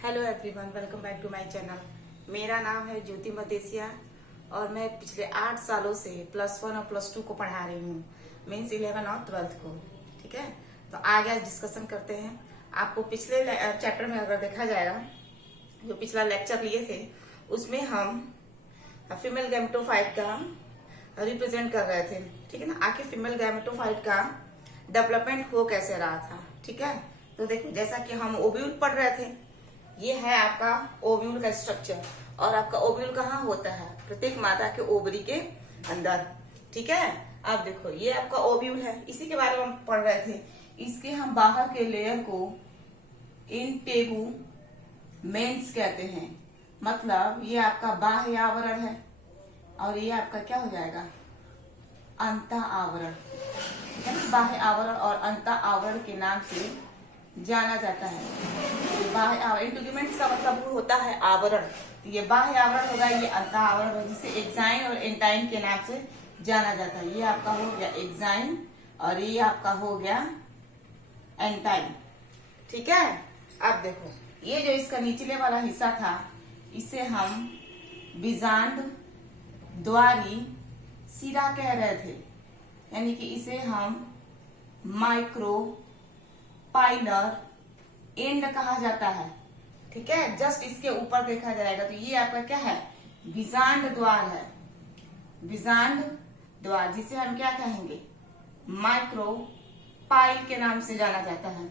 Hello everyone, welcome back to my channel. मेरा नाम है ज्योति मदेसिया और मैं पिछले 8 सालों से +1 और +2 को पढ़ा रही हूँ, मीन्स 11 और 12th को। ठीक है, तो आगे आज डिस्कशन करते हैं। आपको पिछले चैप्टर में अगर देखा जाएगा, जो पिछला लेक्चर लिए थे उसमें हम फीमेल गैमेटोफाइट का रिप्रेजेंट कर रहे थे। ठीक है ना, आखिर फीमेल गैमेटोफाइट का डेवलपमेंट हो कैसे रहा था। ठीक है, तो देखो, जैसा कि हम ओव्यूल पढ़ रहे थे, ये है आपका ओव्यूल का स्ट्रक्चर। और आपका ओव्यूल कहाँ होता है? प्रत्येक माता के ओवरी के अंदर। ठीक है, अब देखो, ये आपका ओव्यूल है, इसी के बारे में हम पढ़ रहे थे। इसके हम बाहर के लेयर को इंटेगुमेंट्स कहते हैं, मतलब ये आपका बाह्य आवरण है और ये आपका क्या हो जाएगा? अंत आवरण। बाह्य आवरण और अंत आवरण के नाम से जाना जाता है। बाह्य आवरण, इंटेगुमेंट्स का मतलब होता है आवरण। ये बाह्य आवरण होगा, ये अंत आवरण होगा, जिसे एक्साइन और एंटाइन के नाम से जाना जाता है। ये आपका हो गया एक्साइन और ये आपका हो गया एंटाइन। ठीक है, अब देखो, ये जो इसका निचले वाला हिस्सा था, इसे हम बीजांड द्वारी सिरा कह रहे थे, यानी कि इसे हम माइक्रो पाइलर एंड कहा जाता है। ठीक है, जस्ट इसके ऊपर देखा जाएगा तो ये आपका क्या है? बीजांड द्वार है। बीजांड द्वार, जिसे हम क्या कहेंगे? माइक्रो पाइल के नाम से जाना जाता है।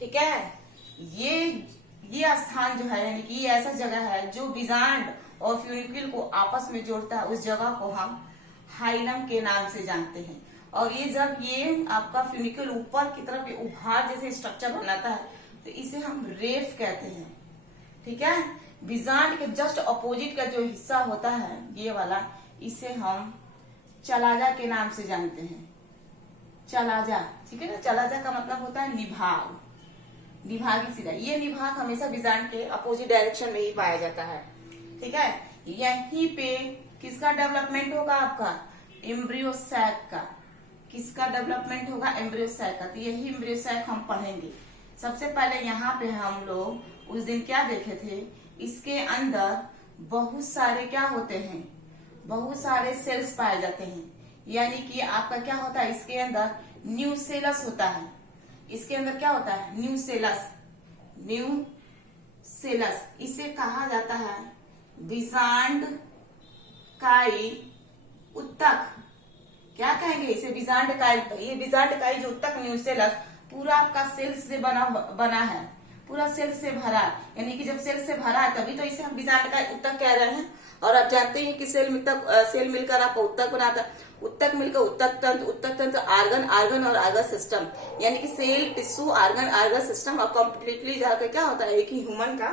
ठीक है, ये स्थान जो है, यानी कि ये ऐसा जगह है जो बीजांड और फ्यूनिक्यूल को आपस में जोड़ता है। उस जगह को हम हाइलम के नाम से जानते हैं। और ये जब ये आपका फ्यूनिक्यूल ऊपर की तरफ उभार जैसे स्ट्रक्चर बनाता है तो इसे हम रेफ कहते हैं। ठीक है, बीजांड के जस्ट अपोजिट का जो हिस्सा होता है, ये वाला, इसे हम चलाजा के नाम से जानते हैं। चलाजा, ठीक है ना, चलाजा का मतलब होता है निभाग, निभागी सिरा। ये निभाग हमेशा बीजांड के अपोजिट डायरेक्शन में ही पाया जाता है। ठीक है, यहीं पे किसका डेवलपमेंट होगा? आपका एम्ब्रियो सैक का। किसका डेवलपमेंट होगा? एम्ब्रियो सैक का। तो यही एम्ब्रियो सैक हम पढ़ेंगे। सबसे पहले यहाँ पे हम लोग उस दिन क्या देखे थे? इसके अंदर बहुत सारे क्या होते हैं? बहुत सारे सेल्स पाए जाते हैं, यानी कि आपका क्या होता है? इसके अंदर न्यूसेलस होता है। इसके अंदर क्या होता है? न्यूसेलस। न्यूसेलस इसे कहा जाता है बीजांड काई उत्तक। क्या कहेंगे इसे? बीजांड काई। ये बीजांड काई जो उत्तक न्यूसेलस पूरा आपका सेल से बना है, पूरा सेल से भरा, यानी कि जब सेल से भरा है तभी तो इसे हम बीजांड काई उत्तक कह रहे हैं। और आप जानते हैं कि सेल मिलकर आपका उत्तक बनाता है। उत्तक मिलकर उत्तक तंत्र आर्गन और आर्गन सिस्टम, यानी कि सेल, टिश्यू, आर्गन सिस्टम और कम्प्लीटली जाकर क्या होता है? एक ही ह्यूमन का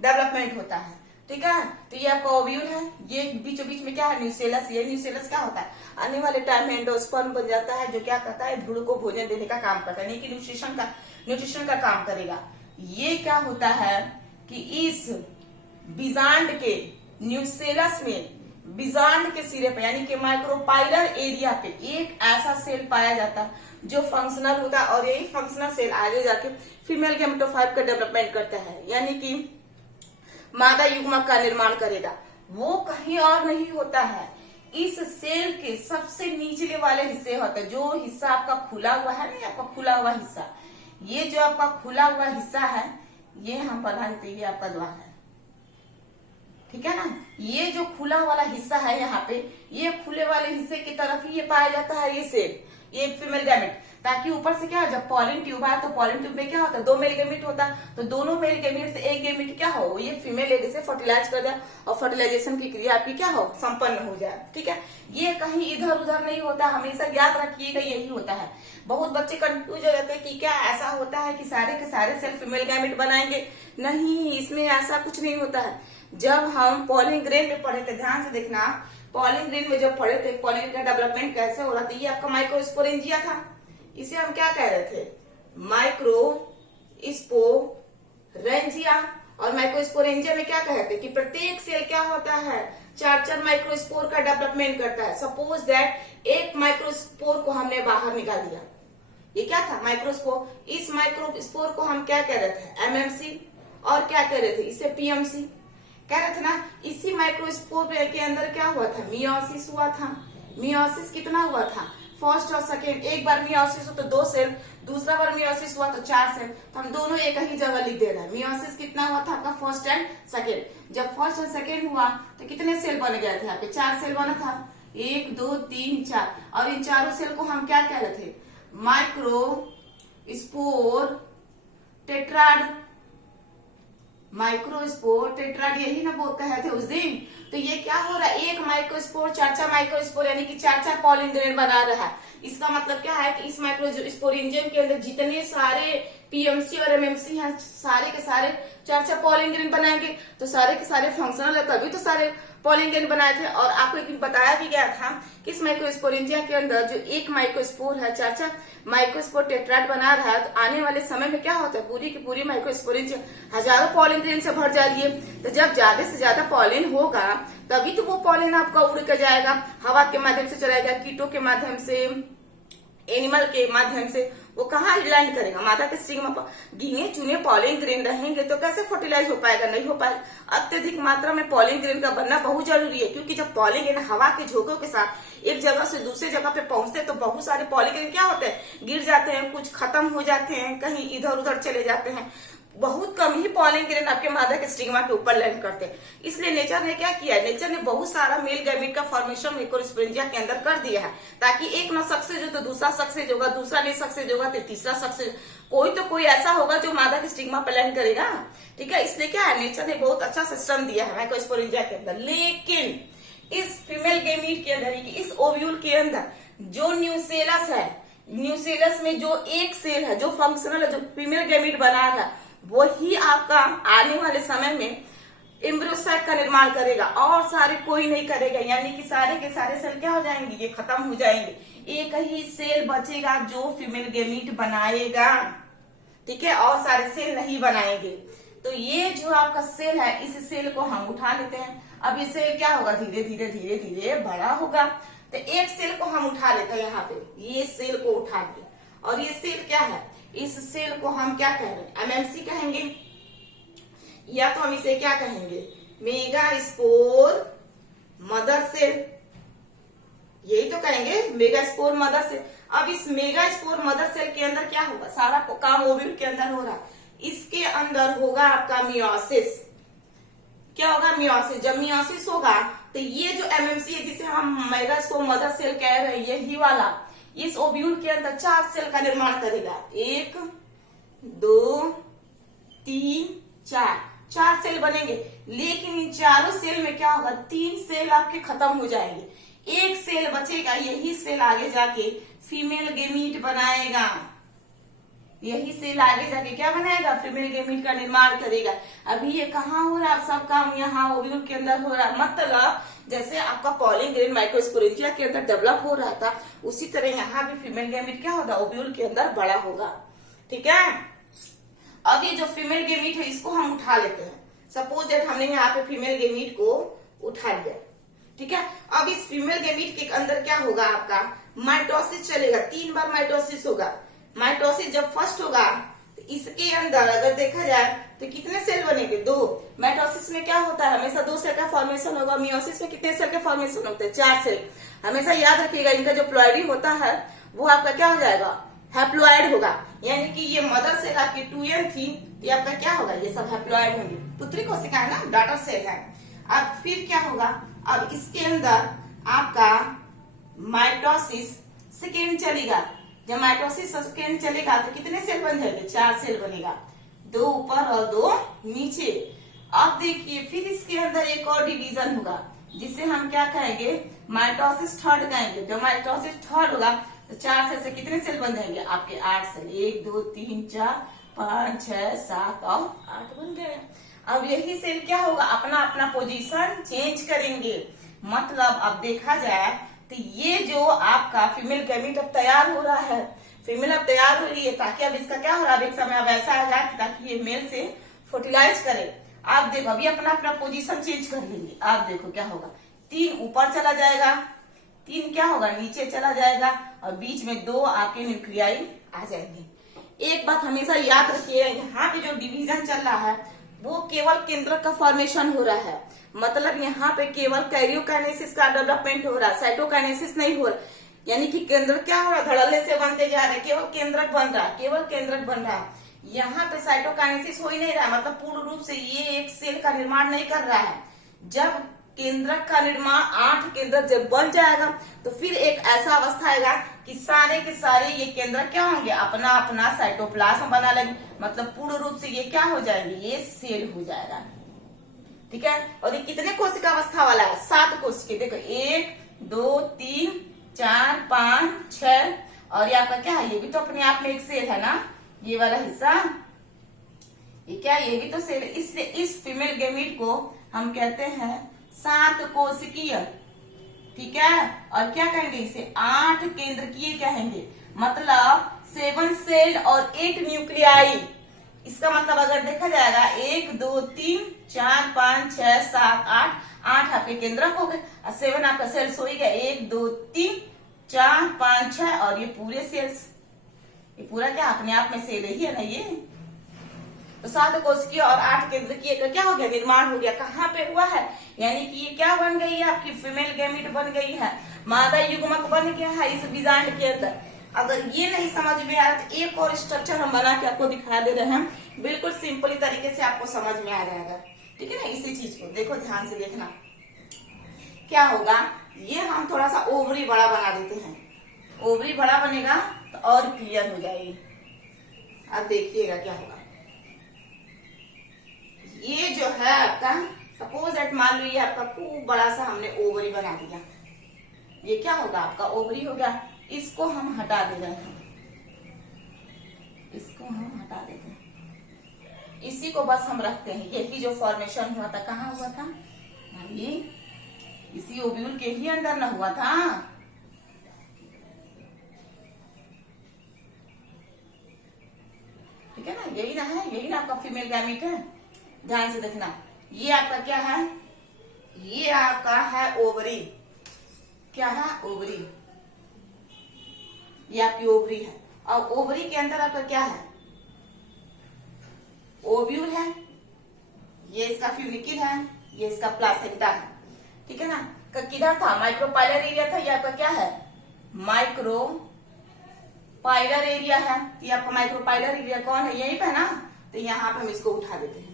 डेवलपमेंट होता है। ठीक है, तो ये आपका ओव्यूल है, ये बीचों बीच में क्या है? न्यूसेलस। ये न्यूसेलस क्या होता है? आने वाले टाइम में एंडोस्पर्म बन जाता है, जो क्या करता है? भ्रूण को भोजन देने का काम करता है, यानी कि न्यूट्रिशन का काम करेगा। ये क्या होता है कि इस बीजांड के न्यूसेलस में, बीजांड के सिरे पे, यानी कि माइक्रोपाइलर एरिया पे एक ऐसा सेल पाया जाता है जो फंक्शनल होता है। और यही फंक्शनल सेल आगे जाके फीमेल गैमेटोफाइट का डेवलपमेंट करता है, यानी कि मादा युग्मक का निर्माण करेगा। वो कहीं और नहीं होता है, इस सेल के सबसे निचले वाले हिस्से होता है। जो हिस्सा आपका खुला हुआ है ना, आपका खुला हुआ हिस्सा, ये जो आपका खुला हुआ हिस्सा है, ये हम बना देते, ये आपका द्वार है। ठीक है ना, ये जो खुला वाला हिस्सा है यहाँ पे, ये खुले वाले हिस्से की तरफ ही ये पाया जाता है, ये सेल, ये फीमेल गैमेट। ताकि ऊपर से क्या है, जब पॉलिन ट्यूब है तो पॉलिन ट्यूब में क्या होता है? 2 मेल गैमेट होता है। तो दोनों मेल गैमेट से एक गैमेट क्या हो? ये फीमेल एग से फर्टिलाइज कर जाए और फर्टिलाइजेशन की क्रिया आपकी क्या हो? संपन्न हो जाए। ठीक है, ये कहीं इधर उधर नहीं होता, हमेशा याद रखिएगा यही होता है। बहुत बच्चे कंफ्यूज हो जाते हैं कि क्या ऐसा होता है कि सारे के सारे सेल फीमेल गैमेट बनाएंगे? नहीं, इसमें ऐसा कुछ नहीं होता है। जब हम पॉलिन ग्रेन में पढ़े थे, ध्यान से देखना, पॉलिन ग्रेन में जब पढ़े थे पॉलिन का डेवलपमेंट कैसे हो रहा था, ये आपका माइक्रोस्पोरेंजिया था। इसे हम क्या कह रहे थे? माइक्रोस्पोरेंजिया। और माइक्रोस्पोरेंजिया में क्या कहते हैं कि प्रत्येक सेल क्या होता है? 4 माइक्रोस्पोर का डेवलपमेंट करता है। सपोज दैट एक माइक्रोस्पोर को हमने बाहर निकाल दिया, ये क्या था? माइक्रोस्पोर। इस माइक्रोस्पोर को हम क्या कह रहे थे? एमएमसी। और क्या कह रहे थे, इसे पीएमसी कह रहे थे ना। इसी माइक्रोस्पोर के अंदर क्या हुआ था, मियोसिस हुआ था। मियोसिस कितना हुआ था, फर्स्ट और सेकेंड, एक बार मियोसिस हो तो 2 सेल, दूसरा बार मियोसिस हुआ तो 4 सेल, तो हम दोनों एक ही जगह लिख दे रहे हैं। मियोसिस कितना हुआ था आपका, फर्स्ट एंड सेकेंड। जब फर्स्ट एंड सेकेंड हुआ तो कितने सेल बन गए थे, यहाँ पे 4 सेल बना था, 1 2 3 4, और इन चारों सेल को हम क्या कह रहे थे, micro spore tetrad. Microspore tetrad यही ना वो कहे थे उस दिन। तो ये क्या हो रहा है, एक माइक्रोस्पोर 4 माइक्रोस्पोर यानी कि 4 पॉलिन ग्रेन बना रहा है। इसका मतलब क्या है कि इस माइक्रोस्पोरेंजियम के अंदर जितने सारे पीएमसी और एमएमसी हैं, सारे के सारे 4 पॉलिन ग्रेन बनाएंगे, तो सारे के सारे फंक्शनल है, तभी तो सारे पॉलिन ग्रेन बनाए थे। और आपको एक दिन बताया भी गया था कि इस माइक्रोस्पोरेंजियम के अंदर जो एक माइक्रोस्पोर है 4 माइक्रोस्पोर टेट्राड बना रहा है, तो आने वाले समय में क्या होता है, पूरी की पूरी माइक्रोस्पोरेंजियम हजारों पॉलिन ग्रेन से भर जा रही है। तो जब ज्यादा से ज्यादा पॉलिन होगा तभी तो वो पॉलिन आपका उड़ कर जाएगा, हवा के माध्यम से चलाएगा, कीटों के माध्यम से, एनिमल के माध्यम से, वो कहाँ लैंड करेगा, मादा के स्टिग्मा पर। गिने चुने पॉलिन ग्रेन रहेंगे तो कैसे फर्टिलाइज हो पाएगा, नहीं हो पाएगा। अत्यधिक मात्रा में पॉलिन ग्रेन का बनना बहुत जरूरी है, क्योंकि जब पॉलिन ग्रेन हवा के झोंकों के साथ एक जगह से दूसरे जगह पे पहुंचते हैं तो बहुत सारे पॉलिन ग्रेन क्या होते हैं, गिर जाते हैं, कुछ खत्म हो जाते हैं, कहीं इधर उधर चले जाते हैं। बहुत कम ही पॉलिन ग्रेन आपके मादा के स्टिग्मा के ऊपर लैंड करते हैं। इसलिए नेचर ने क्या किया है, नेचर ने बहुत सारा मेल गैमीट का फॉर्मेशन माइक्रोस्पोरेंजिया के अंदर कर दिया है, ताकि एक न सक्सेस हो तो दूसरा सक्सेस होगा, दूसरा नहीं सक्सेस होगा तो तीसरा सक्सेस, कोई तो कोई ऐसा होगा जो मादा के स्टिग्मा पर लैंड करेगा। ठीक है, इसलिए क्या है, नेचर ने बहुत अच्छा सिस्टम दिया है माइक्रोस्पोरेंजिया के अंदर। लेकिन इस फीमेल गैमीट के अंदर, इस ओव्यूल के अंदर जो न्यूसेलस है, न्यूसेलस में जो एक सेल है जो फंक्शनल है, जो फीमेल गैमीट बना रहा है, वही आपका आने वाले समय में एम्ब्रियोसाइट का निर्माण करेगा, और सारे कोई नहीं करेगा। यानी कि सारे के सारे सेल क्या हो जाएंगे, ये खत्म हो जाएंगे। एक ही सेल बचेगा जो फीमेल गैमीट बनाएगा, ठीक है, और सारे सेल नहीं बनाएंगे। तो ये जो आपका सेल है, इस सेल को हम उठा लेते हैं। अब ये सेल क्या होगा, धीरे धीरे धीरे धीरे बड़ा होगा। तो एक सेल को हम उठा लेते हैं, यहाँ पे ये सेल को उठा लिया, और ये सेल क्या है, इस सेल को हम क्या कह रहे हैं, एमएमसी कहेंगे, या तो हम इसे क्या कहेंगे, मेगा स्पोर मदर सेल, यही तो कहेंगे, मेगा स्पोर मदर सेल। अब इस मेगा स्पोर मदर सेल के अंदर क्या होगा, सारा काम ओव्यूल के अंदर हो रहा है, इसके अंदर होगा आपका मियोसिस। क्या होगा, मियोसिस। जब मियोसिस होगा तो ये जो एमएमसी है, जिसे हम मेगा स्पोर मदर सेल कह रहे हैं, यही वाला इस ओव्यूल के अंदर 4 सेल का निर्माण करेगा। 1 2 3 4 सेल बनेंगे। लेकिन इन चारों सेल में क्या होगा, 3 सेल आपके खत्म हो जाएंगे, एक सेल बचेगा। यही सेल आगे जाके फीमेल गैमीट बनाएगा। यही सेल आगे जाके क्या बनाएगा, फीमेल गैमीट का निर्माण करेगा। अभी ये कहाँ हो रहा है, सब काम यहाँ ओव्यूल के अंदर हो रहा है। मतलब जैसे आपका पॉलिन ग्रेन माइक्रोस्पोरेंजिया के अंदर डेवलप हो रहा था, उसी तरह यहाँ भी फीमेल गैमीट क्या होगा, ओव्यूल के अंदर बड़ा होगा। ठीक है, अब ये जो फीमेल गैमीट है इसको हम उठा लेते हैं। सपोज दैट हमने यहाँ पे फीमेल गैमीट को उठा लिया। ठीक है, अब इस फीमेल गैमीट के अंदर क्या होगा, आपका माइटोसिस चलेगा। 3 बार माइटोसिस होगा। माइटोसिस जब फर्स्ट होगा तो इसके अंदर अगर देखा जाए तो कितने सेल बनेंगे, 2। माइटोसिस में क्या होता है, हमेशा 2 सेल का फॉर्मेशन होगा। मियोसिस में कितने सेल के फॉर्मेशन होते हैं, 4 सेल। हमेशा याद रखिएगा, इनका जो प्लॉइडी होता है वो आपका क्या हो जाएगा, हैप्लॉइड होगा। यानी कि ये मदर सेल आपकी 2n थी, तो आपका क्या होगा, ये सब हैप्लॉइड होंगे। पुत्री कोशिका है ना, डॉटर सेल है। अब फिर क्या होगा, अब इसके अंदर आपका माइटोसिस सेकेंड चलेगा। जब माइटोसिस सेकेंड चलेगा तो कितने सेल बन जाएंगे, 4 सेल बनेगा, 2 ऊपर और 2 नीचे। अब देखिए फिर इसके अंदर एक और डिवीजन होगा, जिसे हम क्या कहेंगे, माइटोसिस थर्ड कहेंगे। जब माइटोसिस थर्ड होगा तो 4 सेल से कितने सेल बन जाएंगे, आपके 8 सेल। 1 2 3 4 5 6 7 और 8 बन गए। अब यही सेल क्या होगा, अपना अपना पोजीशन चेंज करेंगे। मतलब अब देखा जाए तो ये जो आपका फीमेल गैमीट अब तैयार हो रहा है, फीमेल अब तैयार हो रही है, ताकि अब इसका क्या हो रहा है, एक समय अब ऐसा आएगा ताकि ये मेल से फर्टिलाइज करे। आप देखो अभी अपना अपना पोजीशन चेंज कर लेंगे। आप देखो क्या होगा, 3 ऊपर चला जाएगा, 3 क्या होगा, नीचे चला जाएगा, और बीच में 2 आपके न्यूक्लियाई आ जाएंगे। एक बात हमेशा याद रखिए, यहाँ पे जो डिवीजन चल रहा है वो केवल केंद्रक का फॉर्मेशन हो रहा है। मतलब यहाँ पे केवल कैरियोकाइनेसिस का डेवलपमेंट हो रहा है, साइटोकाइनेसिस नहीं हो रहा। यानी कि केंद्र क्या हो रहा है, धड़ल्ले से बनते जा रहे हैं, केवल केंद्रक बन रहा है, केवल केंद्रक बन रहा है। यहाँ पे साइटोकाइनेसिस हो ही नहीं रहा, मतलब पूर्ण रूप से ये एक सेल का निर्माण नहीं कर रहा है। जब केंद्रक का निर्माण 8 केंद्रक जब बन जाएगा तो फिर एक ऐसा अवस्था आएगा कि सारे के सारे ये केंद्रक क्या होंगे, अपना अपना साइटोप्लाज्म बना लेंगे। मतलब पूर्ण रूप से ये क्या हो जाएंगे, ये सेल हो जाएगा। ठीक है, और ये कितने कोशिका अवस्था वाला है, 7 कोशिका। देखो 1 2 3 4 5 6, और ये आपका क्या है, ये भी तो अपने आप में एक सेल है ना, ये वाला हिस्सा, ये क्या, ये भी तो सेल है। इसलिए इस फीमेल गैमीट को हम कहते हैं 7 कोशिकीय। ठीक है, और क्या कहेंगे इसे, 8 केंद्रकीय कहेंगे। मतलब 7 सेल और 8 न्यूक्लियाई। इसका मतलब अगर देखा जाएगा 1 2 3 4 5 6 7 8, 8 आपके केंद्रक हो गए और 7 आपका सेल्स हो ही गया, 1 2 3 4 5 6, और ये पूरे सेल्स, ये पूरा क्या अपने आप में सेल ही है ना ये। तो 7 कोशिकीय और 8 केंद्रकीय का क्या हो गया, निर्माण हो गया। कहाँ पे हुआ है, यानी कि ये क्या बन गई है, आपकी फीमेल गैमीट बन गई है, मादा युग्मक बन गया है इस बीजांड के अंदर। अगर ये नहीं समझ में आया तो एक और स्ट्रक्चर हम बना के आपको दिखा दे रहे हैं, बिल्कुल सिंपली तरीके से आपको समझ में आ जाएगा। ठीक है ना, इसी चीज को देखो, ध्यान से देखना क्या होगा। ये हम थोड़ा सा ओवरी बड़ा बना देते हैं, ओवरी बड़ा बनेगा तो और क्लियर हो जाएगी। अब देखिएगा क्या होगा। ये जो है आपका, सपोज एट मान लो ये आपका खूब बड़ा सा हमने ओवरी बना दिया, ये क्या होगा, आपका ओवरी हो गया। इसको हम हटा दे रहे हैं, इसको हम हटा देते हैं, इसी को बस हम रखते हैं। यही जो फॉर्मेशन हुआ था, कहाँ हुआ था, ये इसी ओव्यूल के ही अंदर ना हुआ था। ठीक है ना, यही ना है, यही ना आपका फीमेल गैमीट है। ध्यान से देखना, ये आपका क्या है, ये आपका है ओवरी। क्या है, ओवरी, ये आपकी ओवरी है। और ओवरी के अंदर आपका क्या है, ओव्यूल है, ये इसका फ्यूनिकिल है, ये इसका प्लासेंटा है। ठीक है ना, किधर था, माइक्रोपाइलर एरिया था, ये आपका क्या है, माइक्रोपाइलर एरिया है। ये आपका माइक्रोपाइलर एरिया कौन है, यही पे ना, तो यहाँ पे हम इसको उठा देते हैं।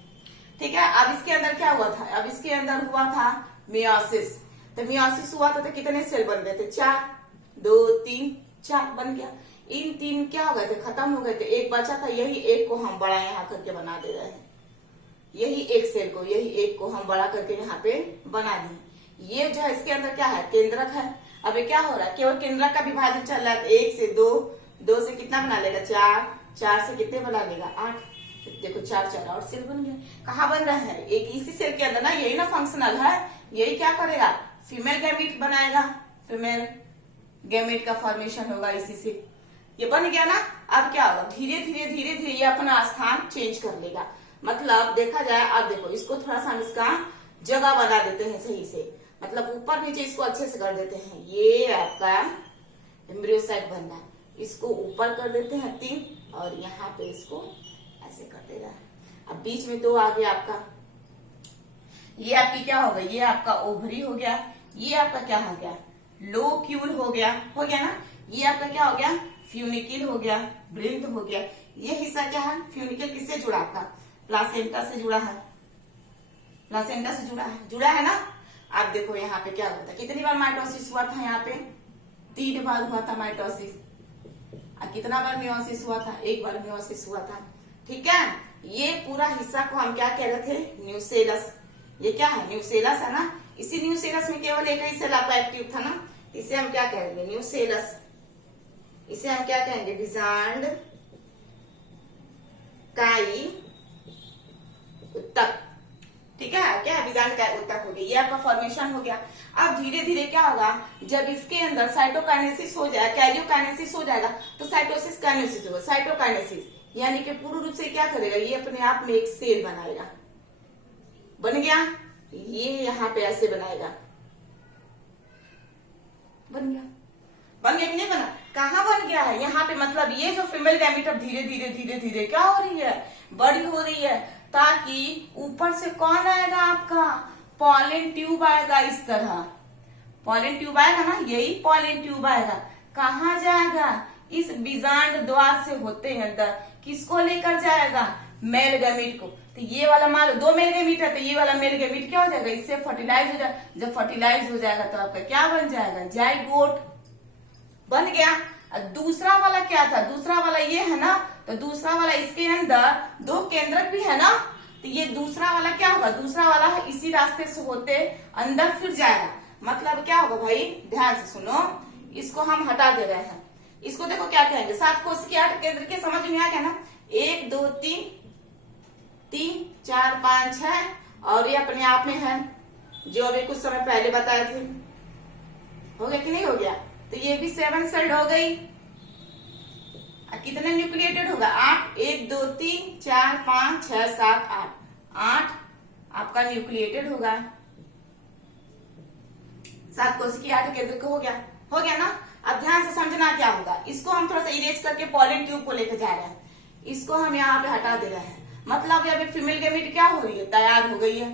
ठीक है, अब इसके अंदर क्या हुआ था, अब इसके अंदर हुआ था मियोसिस। तो मियोसिस हुआ था तो कितने सेल बन गए थे, 4 2 3 4 बन गया। इन 3 क्या हो गए थे, खत्म हो गए थे, एक बचा था, यही एक को हम बड़ा यहाँ करके बना दे रहे हैं। यही एक सेल को, यही एक को हम बड़ा करके यहाँ पे बना दिए। ये जो है इसके अंदर क्या है, केंद्रक है। अब ये क्या हो रहा है, केवल केंद्रक का विभाजन चल रहा है। 1 से 2, 2 से कितना बना लेगा, 4, 4 से कितने बना लेगा, 8। देखो 4 4 और सेल बन गया। कहाँ बन रहा है, एक इसी सेल के अंदर ना, यही ना फंक्शनल है। यही क्या करेगा, फीमेल गैमीट बनाएगा, फीमेल गैमीट का फॉर्मेशन होगा इसी से। ये बन गया ना। अब क्या होगा, धीरे धीरे धीरे धीरे ये अपना स्थान चेंज कर लेगा। मतलब देखा जाए, अब देखो इसको थोड़ा सा हम इसका जगह बना देते हैं सही से, मतलब ऊपर नीचे इसको अच्छे से कर देते हैं। ये आपका एम्ब्रियोसाइट बनना है, इसको ऊपर कर देते हैं 3, और यहाँ पे इसको ऐसे कर देगा। अब बीच में 2 आ गया आपका, ये आपकी क्या हो गई, ये आपका ओवरी हो गया। ये आपका क्या हो गया, लोक्यूल हो गया ना। ये आपका क्या हो गया, फ्यूनिकिल हो गया, ब्रिंथ हो गया। ये हिस्सा क्या है, फ्यूनिकिल किससे जुड़ा, आपका प्लासेंटा से जुड़ा है, प्लासेंटा से जुड़ा है ना। आप देखो यहाँ पे क्या होता है, कितनी बार माइटोसिस हुआ था, यहाँ पे 3 बार हुआ था माइटोसिस। और कितना बार मियोसिस हुआ था, 1 बार मियोसिस हुआ था। ठीक है, ये पूरा हिस्सा को हम क्या कह रहे थे, न्यूसेलस। ये क्या है, न्यूसेलस है ना। इसी न्यूसेलस में केवल एक ही सेल आपका एक्टिव था ना, इसे हम क्या कहेंगे, न्यूसेलस। इसे हम क्या कहेंगे, बीजांड काई उत्तक। ठीक है, क्या है, बीजांड काई उत्तक हो गया। ये आपका फॉर्मेशन हो गया। अब धीरे धीरे क्या होगा, जब इसके अंदर साइटोकाइनेसिस हो जाए, कैरियोकाइनेसिस हो जाएगा, तो साइटोसिस काइनेसिस होगा। साइटोकाइनेसिस यानी कि पूर्ण रूप से क्या करेगा, ये अपने आप में एक सेल बनाएगा। बन गया, ये यहाँ पे ऐसे बनाएगा, बन गया कि नहीं बना, कहाँ बन गया है, यहाँ पे। मतलब ये जो फीमेल गैमीट अब धीरे धीरे धीरे धीरे क्या हो रही है, बड़ी हो रही है। ताकि ऊपर से कौन आएगा आपका पॉलन ट्यूब आएगा। इस तरह पॉलन ट्यूब आएगा ना, यही पॉलन ट्यूब आएगा। कहाँ जाएगा? इस बीजांड द्वार से होते हैं अंदर। किसको लेकर जाएगा? मेल गैमीट को। तो ये वाला मान लो 2 मेल गैमीट है, तो ये वाला मेल गैमीट क्या हो जाएगा? इससे फर्टिलाइज हो जाएगा। जब फर्टिलाइज हो जाएगा तो आपका क्या बन जाएगा? जाइगोट बन गया। और दूसरा वाला क्या था? दूसरा वाला ये है ना, तो दूसरा वाला इसके अंदर 2 केंद्रक भी है ना, तो ये दूसरा वाला क्या होगा? दूसरा वाला है इसी रास्ते से होते अंदर फिर जाएगा। मतलब क्या होगा भाई? ध्यान से सुनो, इसको हम हटा दे रहे हैं। इसको देखो क्या कहेंगे? 7 कोशिकीय 8 केंद्र के समझ में आ गया ना? 1 2 3 4 5 6 और ये अपने आप में है जो अभी कुछ समय पहले बताए थे। हो गया कि नहीं हो गया? तो ये भी 7 सेल्ड हो गई। कितने न्यूक्लिएटेड होगा? 8 1 2 3 4 5 6 7 8 आपका न्यूक्लिएटेड होगा। 7 कोशिकीय 8 केंद्र का हो गया ना। अब ध्यान से समझना क्या होगा। इसको हम थोड़ा सा इरेज करके पॉलन ट्यूब को लेकर जा रहे हैं। इसको हम यहाँ पे हटा दे रहे हैं। मतलब अभी फीमेल गैमीट क्या हो रही है? तैयार हो गई है।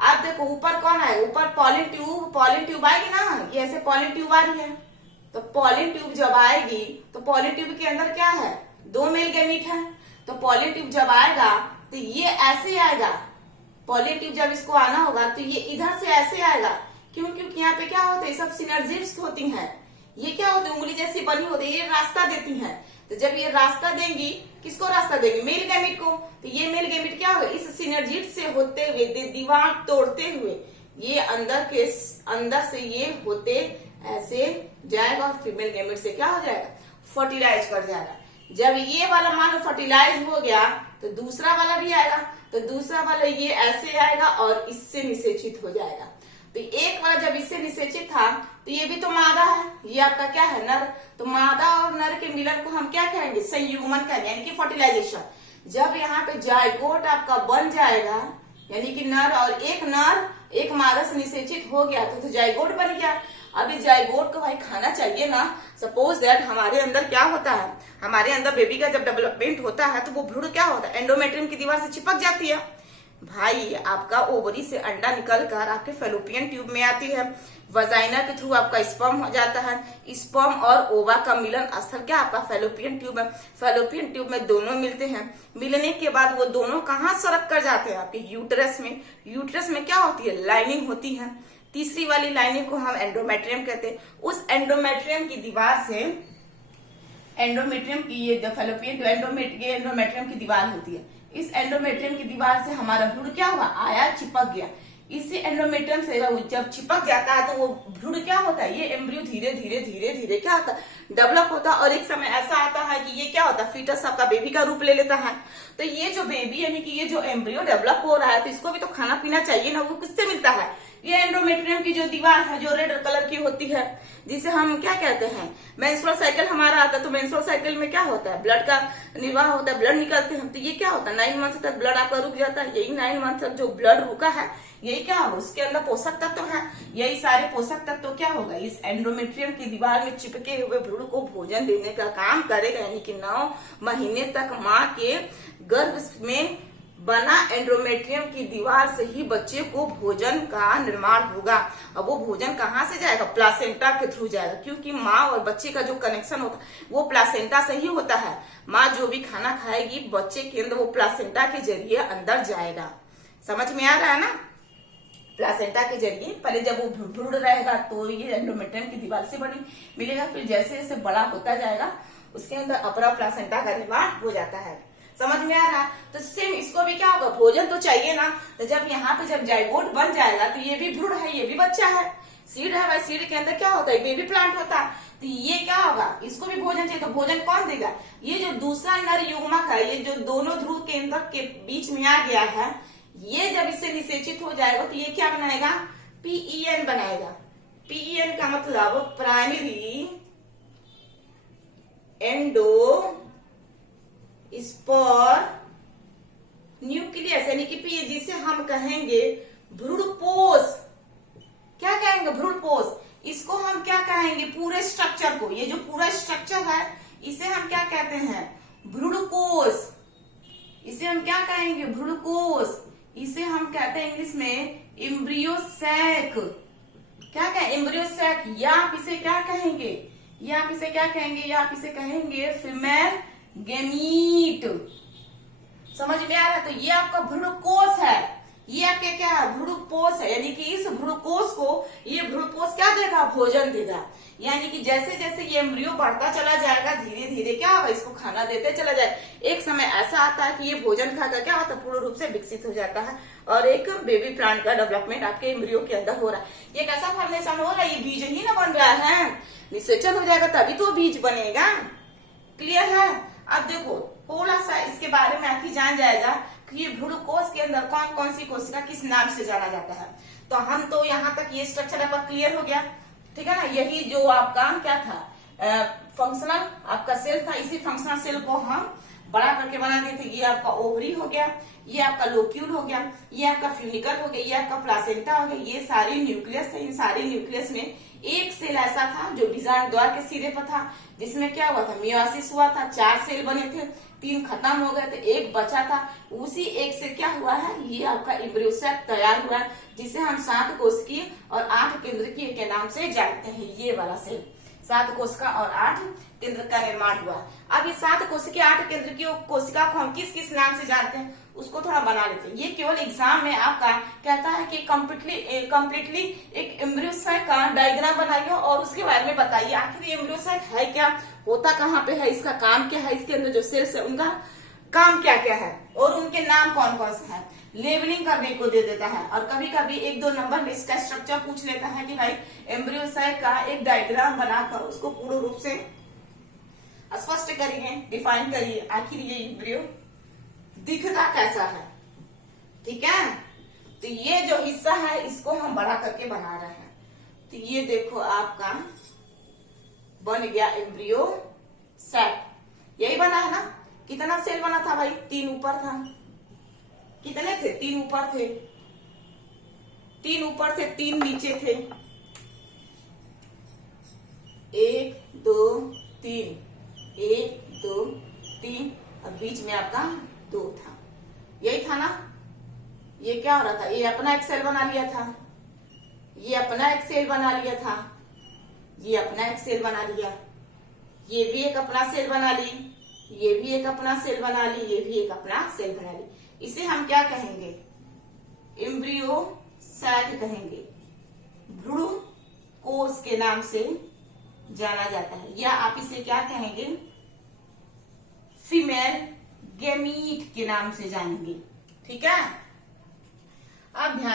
आप देखो ऊपर कौन आएगा? ऊपर पॉलन ट्यूब आएगी ना, ये ऐसे पॉलन ट्यूब आ रही है। तो पॉलन ट्यूब जब आएगी तो पॉलन ट्यूब के अंदर क्या है? 2 मेल गैमीट है। तो पॉलन ट्यूब जब आएगा तो ये ऐसे आएगा। पॉलन ट्यूब जब इसको आना होगा तो ये इधर से ऐसे आएगा। क्यों? क्योंकि यहाँ पे क्या होता है? सब सिनर्जिस्ट होती हैं। ये क्या होती है? उंगली जैसी बनी होती है, ये रास्ता देती हैं। तो जब ये रास्ता देंगी, किसको रास्ता देंगी? मेल गैमीट को। तो ये मेल गैमीट क्या होगा? इस सिनर्जिस्ट से होते हुए दीवार तोड़ते हुए ये अंदर से ये होते ऐसे जाएगा और फीमेल गैमीट से क्या हो जाएगा? फर्टिलाइज कर जाएगा। जब ये वाला मान फर्टिलाइज हो गया तो दूसरा वाला भी आएगा। तो दूसरा वाला ये ऐसे आएगा और इससे निषेचित हो जाएगा। तो एक वाला जब इससे निषेचित था तो ये भी तो मादा है, ये आपका क्या है? नर। तो मादा और नर के मिलन को हम क्या कहेंगे? संयुग्मन कहेंगे, यानी कि फर्टिलाइजेशन। जब यहाँ पे जाइगोट आपका बन जाएगा, यानी कि नर और एक मादा से निषेचित हो गया तो जाइगोट बन गया। अब इस जाइगोट को भाई खाना चाहिए ना। सपोज दैट हमारे अंदर क्या होता है? हमारे अंदर बेबी का जब डेवलपमेंट होता है तो वो भ्रूण क्या होता है? एंडोमेट्रियम की दीवार से चिपक जाती है। भाई आपका ओवरी से अंडा निकलकर आपके फेलोपियन ट्यूब में आती है। वजाइना के थ्रू आपका स्पर्म हो जाता है। स्पर्म और ओवा का मिलन स्थल क्या आपका? फेलोपियन ट्यूब है। फेलोपियन ट्यूब में दोनों मिलते हैं। मिलने के बाद वो दोनों कहाँ सरक कर जाते हैं? आपके यूटरस में। यूटरस में क्या होती है? लाइनिंग होती है। तीसरी वाली लाइनिंग को हम एंडोमेट्रियम कहते हैं। उस एंडोमेट्रियम की दीवार से एंडोमेट्रियम की ये फेलोपियन एंडोमेट्रियम की दीवार होती है। इस एंडोमेट्रियम की दीवार से हमारा भ्रूण क्या हुआ? आया, चिपक गया। इसी एंडोमेट्रियम से जब चिपक जाता है तो वो भ्रूण क्या होता है? ये एम्ब्रियो धीरे धीरे धीरे धीरे क्या होता है? डेवलप होता है। और एक समय ऐसा आता है कि ये क्या होता है? फीटस आपका बेबी का रूप ले लेता है। तो ये जो बेबी यानी कि ये जो एम्ब्रियो डेवलप हो रहा है तो इसको भी तो खाना पीना चाहिए ना। वो किससे मिलता है? ये एंडोमेट्रियम की जो दीवार है जो रेड कलर की होती है, जिसे हम क्या कहते हैं? मेंस्ट्रुअल साइकिल हमारा आता है। तो मेंस्ट्रुअल साइकिल में क्या होता है? ब्लड का निर्वाह होता है, ब्लड निकलते हैं। तो ये क्या होता है? 9 मंथ तक ब्लड आपका रुक जाता है। यही 9 मंथ तक जो ब्लड रुका है यही क्या होगा? उसके अंदर पोषक तत्व है। यही सारे पोषक तत्व क्या होगा? इस एंडोमेट्रियम की दीवार में चिपके हुए भ्रूण को भोजन देने का काम करेगा। यानी कि 9 महीने तक माँ के गर्भ में बना एंडोमेट्रियम की दीवार से ही बच्चे को भोजन का निर्माण होगा। अब वो भोजन कहाँ से जाएगा? प्लासेंटा के थ्रू जाएगा। क्योंकि माँ और बच्चे का जो कनेक्शन होता है वो प्लासेंटा से ही होता है। माँ जो भी खाना खाएगी बच्चे के अंदर वो प्लासेंटा के जरिए अंदर जाएगा। समझ में आ रहा है ना? प्लासेंटा के जरिए पहले जब वो भ्रूण रहेगा तो ये एंडोमेट्रियम की दीवार से बनी मिलेगा। फिर जैसे जैसे बड़ा होता जाएगा उसके अंदर अपरा प्लासेंटा का निर्माण हो जाता है। समझ में आ रहा है? तो सेम इसको भी क्या होगा? भोजन तो चाहिए ना। तो जब यहाँ पे जब जाइगोट बन जाएगा तो ये भी भ्रूण है, ये भी बच्चा है। सीड है भाई, सीड के अंदर क्या होता है? बेबी प्लांट होता है। तो ये क्या होगा? इसको भी भोजन चाहिए। तो भोजन कौन देगा? ये जो दूसरा नर युग्मक है, ये जो दोनों ध्रुव केंद्रक के बीच में आ गया है, ये जब इससे निषेचित हो जाएगा तो ये क्या बनाएगा? PEN बनाएगा। PEN का मतलब प्राइमरी एंडो स्पर न्यूक्लियस, यानी कि पी, जिसे हम कहेंगे भ्रूणपोष। क्या कहेंगे? भ्रूणपोष। इसको हम क्या कहेंगे? पूरे स्ट्रक्चर को, ये जो पूरा स्ट्रक्चर है इसे हम क्या कहते हैं? भ्रूणकोष। इसे इसे हम क्या कहेंगे? भ्रूणकोश। इसे हम कहते हैं इंग्लिश में एम्ब्रियो सैक। क्या कहें? Embryo sac. या आप इसे क्या कहेंगे? या आप इसे क्या कहेंगे? या आप इसे कहेंगे फीमेल गेमीट। समझ में आ रहा है? तो ये आपका भ्रूणकोश है, ये आपके क्या है? भ्रूणपोष है। यानी कि इस भ्रूणकोश को ये भ्रूणपोष क्या देगा? भोजन देगा। यानी कि जैसे जैसे ये एम्ब्रियो बढ़ता चला जाएगा, धीरे धीरे क्या होगा? इसको खाना देते चला जाए। एक समय ऐसा आता है कि ये भोजन खाकर क्या होता है? पूर्ण रूप से विकसित हो जाता है और एक बेबी प्लांट का डेवलपमेंट आपके एम्ब्रियो के अंदर हो रहा है। ये कैसा फॉर्मेशन हो रहा है? ये बीज ही ना बन रहा है, निषेचन हो जाएगा तभी तो बीज बनेगा। क्लियर है? अब देखो थोड़ा सा इसके बारे में आपकी जान जाएगा कि ये भ्रूणकोश के अंदर कौन कौन सी कोशिका किस नाम से जाना जाता है। तो हम तो यहाँ तक ये स्ट्रक्चर आपका क्लियर हो गया, ठीक है ना। यही जो आपका क्या था, फंक्शनल आपका सेल था, इसी फंक्शनल सेल को हम बड़ा करके बना देते। ये आपका ओवरी हो गया, ये आपका लोक्यूल हो गया, ये आपका फ्यूनिकल हो गया, ये आपका प्लासेंटा हो गया, ये सारे न्यूक्लियस थे। इन सारे न्यूक्लियस में एक सेल ऐसा था जो बीजांड द्वार के सिरे पर था, जिसमें क्या हुआ था? मियोसिस हुआ था। 4 सेल बने थे, 3 खत्म हो गए थे, एक बचा था। उसी एक से क्या हुआ है? ये आपका एम्ब्रियो सैक तैयार हुआ है, जिसे हम 7 कोशिकीय और 8 केंद्रकीय के नाम से जानते हैं। ये वाला सेल 7 कोशिका और 8 केंद्र का निर्माण हुआ। अब इस 7 कोशिका 8 केंद्र की कोशिका को हम किस किस नाम से जानते हैं उसको थोड़ा बना लेते हैं। ये केवल एग्जाम में आपका कहता है कि कंप्लीटली एक एम्ब्रियो सैक का डायग्राम बनाइए और उसके बारे में बताइए आखिर ये एम्ब्रियो सैक है क्या, होता कहाँ पे है, इसका काम क्या है, इसके अंदर जो सेल्स है उनका काम क्या क्या है और उनके नाम कौन कौन से हैं। लेबलिंग करने को दे देता है और कभी कभी 1-2 नंबर में इसका स्ट्रक्चर पूछ लेता है कि भाई एम्ब्रियो सैक का एक डायग्राम बनाकर उसको पूर्ण रूप से स्पष्ट करिए, डिफाइन करिए आखिर ये एम्ब्रियो दिखता कैसा है। ठीक है, तो ये जो हिस्सा है इसको हम बड़ा करके बना रहे हैं। तो ये देखो आपका बन गया एम्ब्रियो सैक। यही बना है ना? कितना सेल बना था भाई? 3 ऊपर था। कितने थे? 3 ऊपर थे, 3 ऊपर थे, 3 नीचे थे। 1 2 3, 1 2 3 और बीच में आपका 2 था। यही था ना? ये क्या हो रहा था? ये अपना एक सेल बना लिया था, ये अपना एक सेल बना लिया था, ये अपना एक सेल बना लिया, ये भी एक अपना सेल बना ली, ये भी एक अपना सेल बना ली, ये भी एक अपना सेल बना ली। इसे हम क्या कहेंगे? एम्ब्रियो सैक कहेंगे। भ्रूण कोश के नाम से जाना जाता है, या आप इसे क्या कहेंगे? फीमेल गेमीट के नाम से जानेंगे। ठीक है, अब ध्यान